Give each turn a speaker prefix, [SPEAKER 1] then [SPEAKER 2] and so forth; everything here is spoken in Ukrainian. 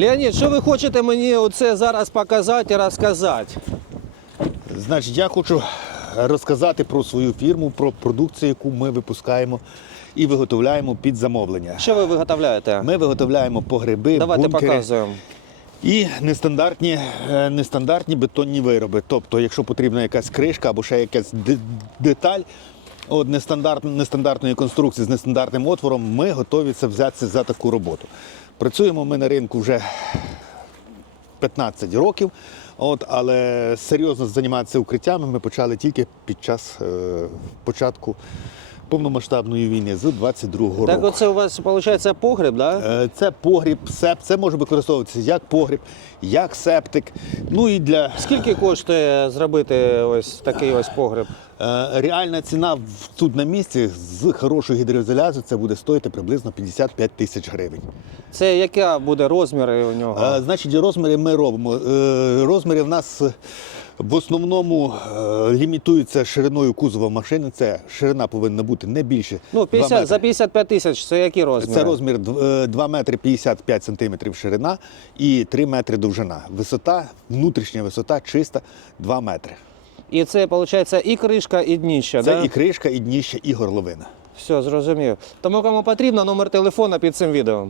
[SPEAKER 1] Леонід, що ви хочете мені оце зараз показати і розказати?
[SPEAKER 2] Значить, я хочу розказати про свою фірму, про продукцію, яку ми випускаємо і виготовляємо під замовлення.
[SPEAKER 1] Що ви виготовляєте?
[SPEAKER 2] Ми виготовляємо погреби,
[SPEAKER 1] Давайте
[SPEAKER 2] бункери
[SPEAKER 1] показуємо.
[SPEAKER 2] і нестандартні, е, нестандартні бетонні вироби. Тобто, якщо потрібна якась кришка або ще якась деталь. От нестандарт, нестандартної конструкції з нестандартним отвором, ми готові це взятися за таку роботу. Працюємо ми на ринку вже 15 років, от, але серйозно займатися укриттями ми почали тільки під час е, початку повномасштабної війни з 22-го
[SPEAKER 1] Так оце у вас виходить погреб, да?
[SPEAKER 2] Е, Це погріб, сеп, це може використовуватися як погріб, як септик. Ну і для
[SPEAKER 1] Скільки коштує зробити ось такий ось погреб?
[SPEAKER 2] е, реальна ціна тут на місці з хорошою гідроізоляцією це буде стоїти приблизно 55 тисяч гривень.
[SPEAKER 1] Це яка буде розміри у нього?
[SPEAKER 2] Е, Значить, розміри ми робимо. Розміри в нас в основному е, лімітуються шириною кузова машини. Це ширина повинна бути не більше.
[SPEAKER 1] ну, 50,
[SPEAKER 2] метри.
[SPEAKER 1] за 55 тисяч це які розміри?
[SPEAKER 2] Це розмір е, 2 метри 55 сантиметрів ширина і 3 метри довжина. Висота, внутрішня висота чиста 2 метри.
[SPEAKER 1] І це виходить і кришка, і дніще,
[SPEAKER 2] Це
[SPEAKER 1] да?
[SPEAKER 2] і кришка, і дніще, і горловина.
[SPEAKER 1] Все, зрозумів. Тому кому потрібно, номер телефона під цим відео.